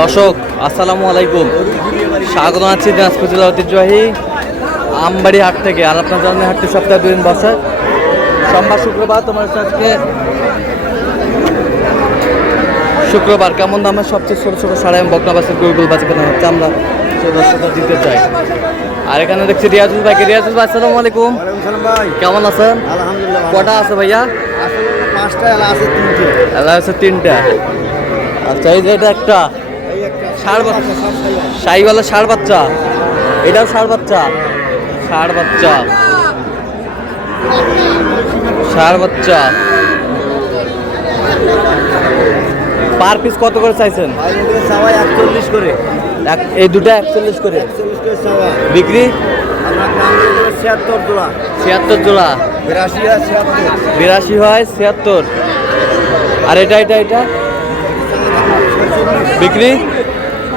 দর্শক আসসালামু আলাইকুম, স্বাগত জানাচ্ছি দিনাজপুর জেলার ঐতিহ্যবাহী আমবাড়ি হাট থেকে। আর আপনার জানেন হাটটি সপ্তাহে 2 দিন বসে, সোমবার শুক্রবার। তোমার আজকে শুক্রবার কেমন দামের সবচেয়ে ছোটো ছোটো সাড়ে বকনা বাসের গরুগুলো বাজে কেনা হচ্ছে, আমরা দর্শকরা দিতে চাই। আর এখানে দেখছি রিয়াজুল ভাই। রিয়াজুল ভাই আসসালামু আলাইকুম, কেমন আছেন? আলহামদুলিল্লাহ। কটা আছে ভাইয়া? পাঁচটা এলা আছে, তিনটে এলা আছে 3টা। আচ্ছা, এই যে এটা একটা ষাঁড় বাচ্চা, শাহিওয়ালা ষাঁড় বাচ্চা, এটাও ষাঁড় বাচ্চা, ষাঁড় বাচ্চা, ষাঁড় বাচ্চা। পার পিস কত করে চাইছেন? সবাই 41 করে, এই দুটা 41 করে। 41 করে সবাই বিক্রি আমরা দাম দিতে 76 জোড়া। 76 জোড়া। 82 আর 76। 82 হয় 76। আর এটা এটা এটা বিক্রি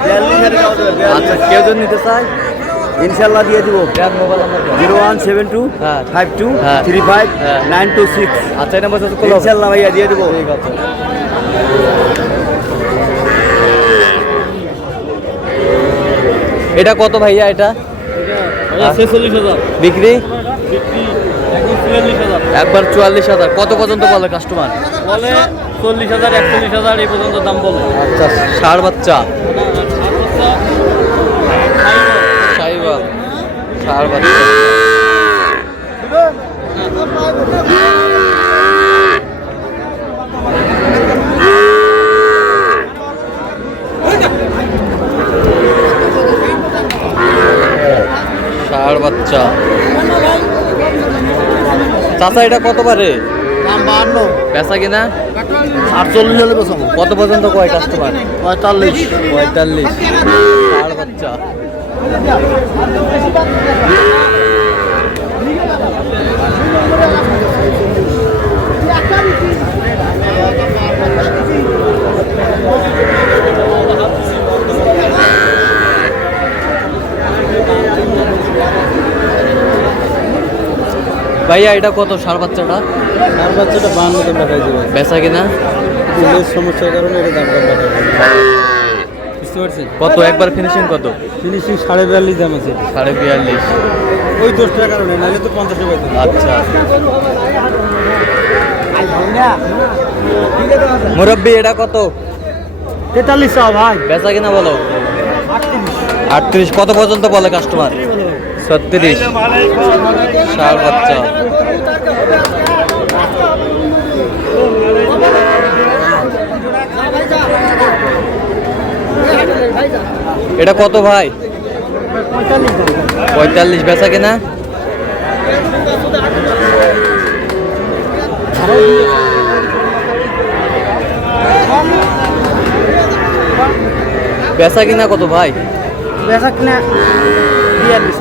42 এর দাও দেবে। আচ্ছা, কেউ যদি নিতে চায় ইনশাআল্লাহ দিয়ে দিব। মোবাইল নাম্বার 0172 হ্যাঁ 52 হ্যাঁ 35 হ্যাঁ 926। আচ্ছা, এটা বলতে ইনশাআল্লাহ ভাইয়া দিয়ে দেব। ঠিক আছে। এটা কত ভাইয়া? এটা 46,000 বিক্রি বিক্রি, এখন 44,000 একবার 44,000। কত পর্যন্ত বলে কাস্টমার? বলে 40,000 41,000 এই পর্যন্ত দাম বলে। আচ্ছা, ষাঁড় বাচ্চা, শাহিওয়াল ষাঁড় বাচ্চা। ষাঁড় বাচ্চা। চাচা এটা কত পারে? দাম 52। বেচা কিনা 48 হলে বেচবো। কত পর্যন্ত কয় কাস্টমার? 45। 45। ষাঁড় বাচ্চা। ভাইয়া এটা কত ষাঁড় বাচ্চাটা? তার বাচ্চাটা 52 টাকা দিবে। বেচা কিনা ফুলের সমস্যার কারণে এটা দাম কম রাখা হয়। বুঝতে পারছেন? কত? একবার ফিনিশিং কত? ফিনিশিং 42.5 দাম আছে। 42.5। ওই 10 টাকার কারণে, নাহলে তো 50 টাকা দিত। আচ্ছা, মুরব্বি এটা কত? 43 ভাই। বেচা কিনা বলো? 38। কত পর্যন্ত বলে কাস্টমার? 36। ষাঁড় বাচ্চা। এটা কত ভাই? 45। বেচা কিনা বেচা কিনা কত ভাই? বেচা কিনা 42।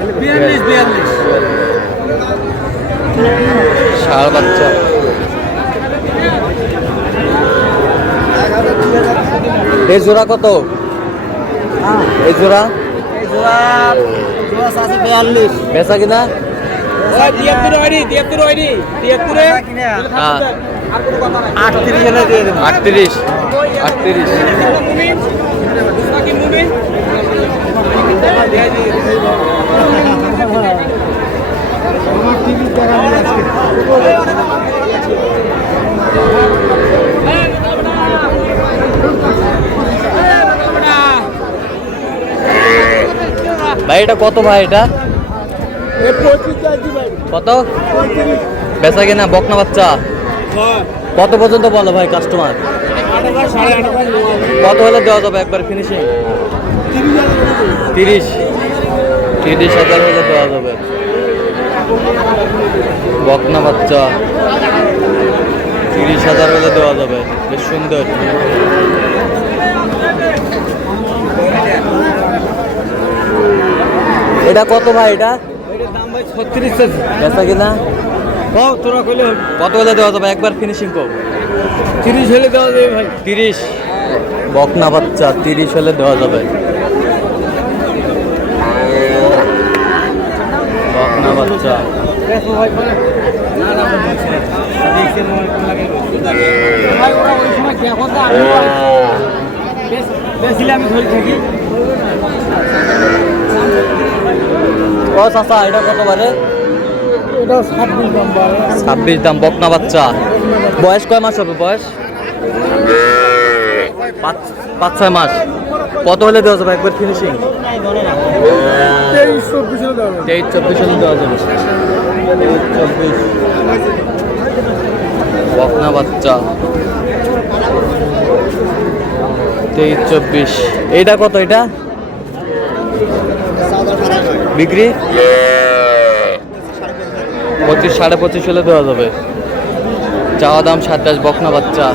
ষাঁড় বাচ্চা। এই জোড়া কত? এই জোড়া আছে 42। বেচা কিনা ওই 73 ওইডি 73 হ্যাঁ 38 হলে দিয়ে দেব। 38। 38। মুমিন সাকি মুমিন ভাই এটা কত ভাই? এটা কত? বেচা কিনা বকনা বাচ্চা কত পর্যন্ত বলো ভাই কাস্টমার? কত হলে দেওয়া যাবে একবার ফিনিশিং? 30,000 হলে দেওয়া যাবে। বকনা বাচ্চা 30,000 হলে দেওয়া যাবে। বেশ সুন্দর। এটা কত ভাই? এটা দাম ভাই 36। বেচা কিনা তোরা কইলে কত হলে দেওয়া যাবে একবার ফিনিশিং কর? 30 হলে দেওয়া যাবে ভাই। 30। বকনা বাচ্চা 30 হলে দেওয়া যাবে। বকনা বাচ্চা বেশি আমি ধরে থাকি। ও চাচা এটা কত বারে? এটা 26 নাম্বার। 26 দাম, বকনা বাচ্চা। বয়স কয় মাস হবে? বয়স 5-6 মাস। কত হলে দেওয়া যাবে একবার ফিনিশিং? 23-24 হলে দেওয়া যাবে। 23-24 হলে দেওয়া যাবে। 23-24 বকনা বাচ্চা। 23-24 এইটা কত? এটা বিক্রি 25-25.5 হলে দেওয়া যাবে। চাওয়া দাম 27, বকনা বাচ্চা।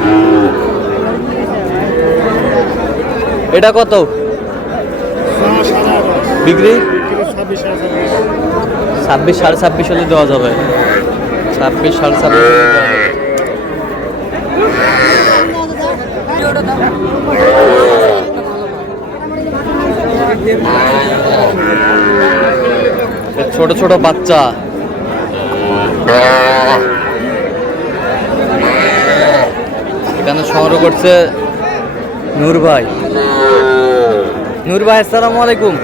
এটা কত বিক্রি? 26-26.5 হলে দেওয়া যাবে। 26-26.5 হলে দেওয়া যাবে। ছোট ছোট বাচ্চা। এখানে সংগ্রহ করছে নূর ভাই। নূর ভাই আসসালামু আলাইকুম,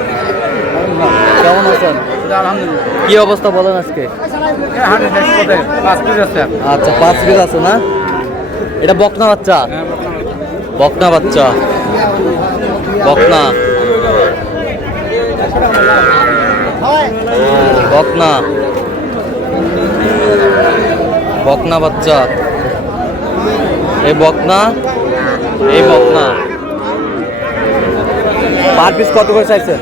কেমন আছেন? আলহামদুলিল্লাহ। কি অবস্থা বলেন আজকে? আচ্ছা 5 পিস আছে না? এটা বকনা বাচ্চা? বকনা বাচ্চা, বকনা বকনা বকনা বাচ্চা। এই বকনা, এই বকনা। পার পিস কত করে চাইছেন?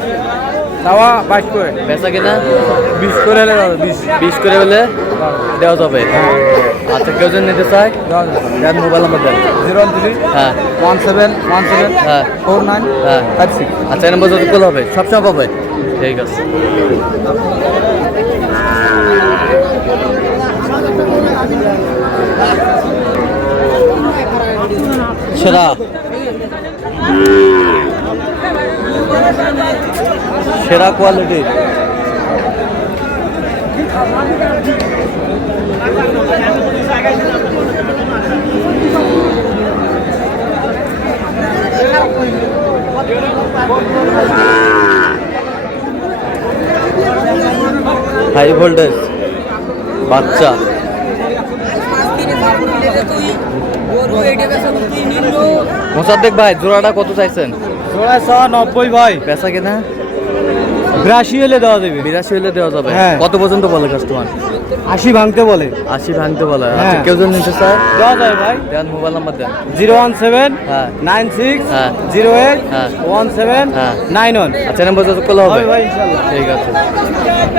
চাওয়া 22 করে। বেচা কিনা 20 করে হলে 20 করে হলে দেওয়া যাবে। আচ্ছা কেউ যদি নিতে চায় দেন, মোবাইল নাম্বার দেন। 013 হ্যাঁ 1717 হ্যাঁ 49 হ্যাঁ 56। আচ্ছা এই নম্বর যদি কল হবে সবসময় পাবে। ঠিক আছে। সেরা সেরা কোয়ালিটির হাই ভোল্টেজ বাচ্চা। মোসাদ্দেক ভাই জোড়াটা কত চাইছেন? জোড়া 90 ভাই। পেশা কিনা 82 হলে দেওয়া যাবে। 82 হলে দেওয়া যাবে। হ্যাঁ। কত পর্যন্ত বলে কাস্টমার? 80 ভাঙতে বলে। 80 ভাঙতে বলে। আচ্ছা হ্যাঁ। কেউ যদি নিতে চায় দেওয়া যায় ভাই। দেন, মোবাইল নাম্বার দেন। 017 হ্যাঁ 96 হ্যাঁ 08 হ্যাঁ 17 হ্যাঁ 91। আচ্ছা নম্বর যত কল হবে। হবে ভাই ইনশাআল্লাহ। ঠিক আছে।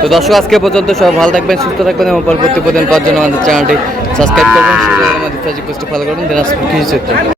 তো দর্শক আজকে পর্যন্ত সব ভালো থাকবেন, সুস্থ থাকবেন এবং পরবর্তী প্রতিদিন পাওয়ার জন্য আমাদের চ্যানেলটি সাবস্ক্রাইব করবেন, আমাদের ফেসবুক পেজটি ফলো করবেন। দিনাজপুর কৃষি চিত্র।